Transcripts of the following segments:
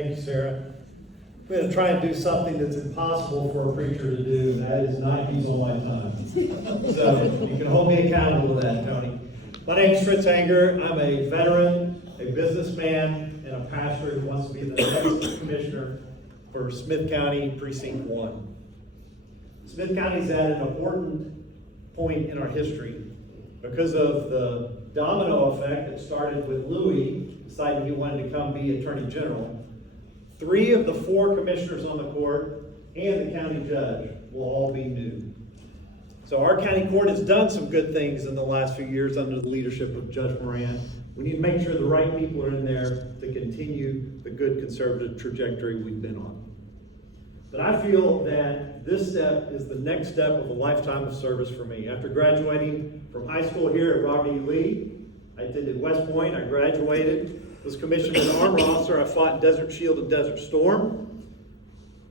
Thank you, Sarah. I'm going to try and do something that's impossible for a preacher to do, and that is not use all my time. So you can hold me accountable to that, Tony. My name is Fritz Hager. I'm a veteran, a businessman, and a pastor who wants to be the next commissioner for Smith County Precinct 1. Smith County is at an important point in our history because of the domino effect that started with Louis deciding he wanted to come be Attorney General. 3 of the 4 commissioners on the court and the county judge will all be new. So our county court has done some good things in the last few years under the leadership of Judge Moran. We need to make sure the right people are in there to continue the good conservative trajectory we've been on. But I feel that this step is the next step of a lifetime of service for me. After graduating from high school here at Robert E. Lee, I attended West Point, I graduated, was commissioned as an armor officer. I fought in Desert Shield and Desert Storm,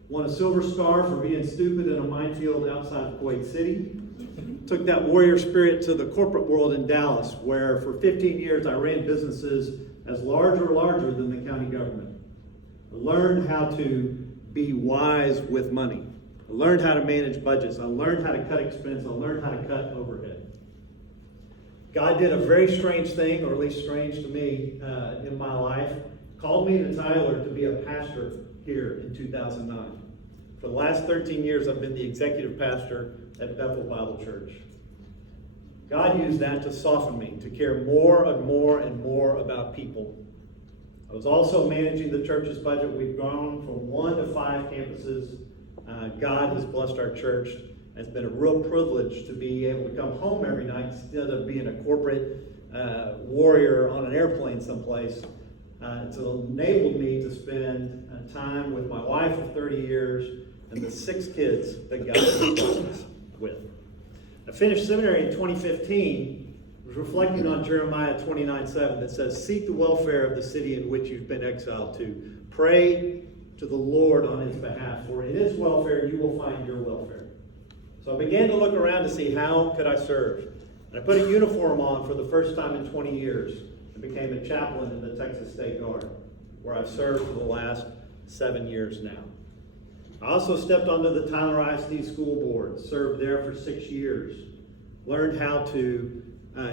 won a Silver Star for being stupid in a minefield outside of Kuwait City. Took that warrior spirit to the corporate world in Dallas, where for 15 years I ran businesses as large or larger than the county government. I learned how to be wise with money. I learned how to manage budgets. I learned how to cut expense. I learned how to cut overhead. God did a very strange thing, or at least strange to me, in my life. Called me to Tyler to be a pastor here in 2009. For the last 13 years, I've been the executive pastor at Bethel Bible Church. God used that to soften me, to care more and more and more about people. I was also managing the church's budget. We've gone from 1 to 5 campuses. God has blessed our church. It's been a real privilege to be able to come home every night instead of being a corporate warrior on an airplane someplace. It's enabled me to spend time with my wife of 30 years and the 6 kids that God has blessed us with. I finished seminary in 2015, was reflecting on Jeremiah 29:7 that says, "Seek the welfare of the city in which you've been exiled to. Pray to the Lord on its behalf, for in its welfare you will find your welfare." So I began to look around to see how could I serve. And I put a uniform on for the first time in 20 years and became a chaplain in the Texas State Guard, where I've served for the last 7 years now. I also stepped onto the Tyler ISD School Board, served there for 6 years, learned how to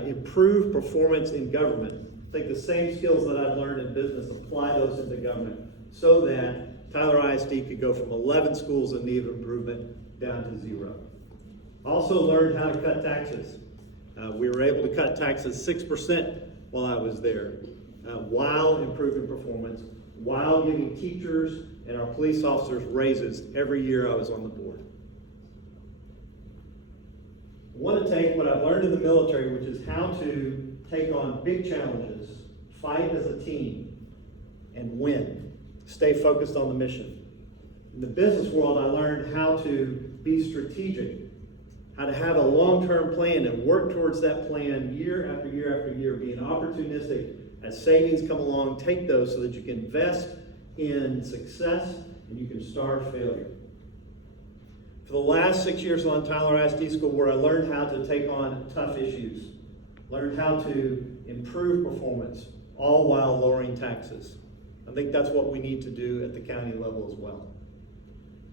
improve performance in government. Take the same skills that I've learned in business, apply those into government, so that Tyler ISD could go from 11 schools in need of improvement down to 0. Also learned how to cut taxes. We were able to cut taxes 6% while I was there, while improving performance, while giving teachers and our police officers raises every year I was on the board. I want to take what I've learned in the military, which is how to take on big challenges, fight as a team, and win. Stay focused on the mission. In the business world, I learned how to be strategic, how to have a long-term plan and work towards that plan year after year after year, being opportunistic as savings come along, take those so that you can invest in success and you can starve failure. For the last 6 years on Tyler ISD School, where I learned how to take on tough issues, learned how to improve performance, all while lowering taxes. I think that's what we need to do at the county level as well.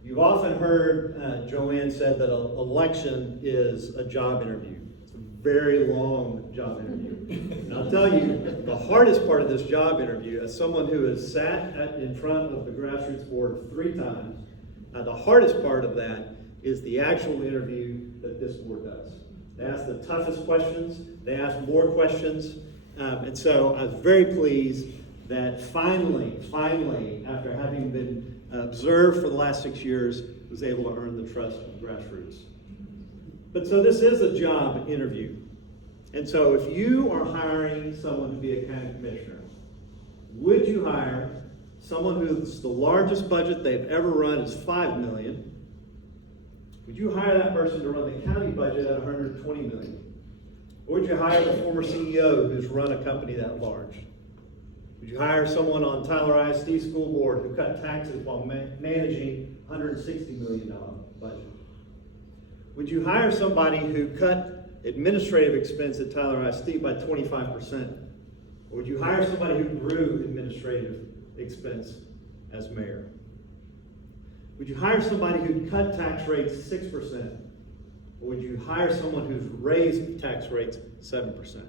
You've often heard Joanne said that an election is a job interview. It's a very long job interview. And I'll tell you, the hardest part of this job interview, as someone who has sat in front of the Grassroots board 3 times, the hardest part of that is the actual interview that this board does. They ask the toughest questions. They ask more questions. And so I was very pleased that finally, after having been observed for the last 6 years, was able to earn the trust of Grassroots. But so this is a job interview. And so if you are hiring someone to be a county commissioner, would you hire someone whose the largest budget they've ever run is $5 million? Would you hire that person to run the county budget at $120 million? Or would you hire the former CEO who's run a company that large? Would you hire someone on Tyler ISD School Board who cut taxes while managing $160 million budget? Would you hire somebody who cut administrative expense at Tyler ISD by 25%? Or would you hire somebody who grew administrative expense as mayor? Would you hire somebody who'd cut tax rates 6%? Or would you hire someone who's raised tax rates 7%?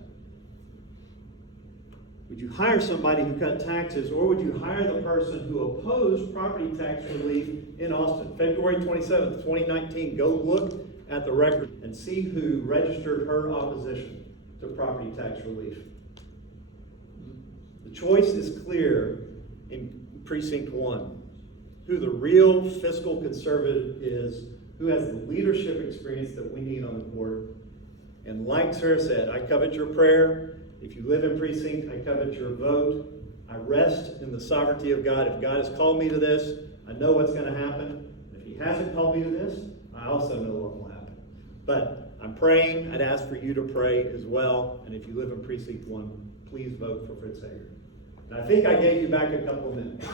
Would you hire somebody who cut taxes, or would you hire the person who opposed property tax relief in Austin? February 27th, 2019, go look at the record and see who registered her opposition to property tax relief. The choice is clear in Precinct 1. Who the real fiscal conservative is, who has the leadership experience that we need on the court. And like Sarah said, I covet your prayer. If you live in precinct, I covet your vote. I rest in the sovereignty of God. If God has called me to this, I know what's going to happen. If he hasn't called me to this, I also know what will happen. But I'm praying. I'd ask for you to pray as well. And if you live in precinct 1, please vote for Fritz Hager. And I think I gave you back a couple of minutes.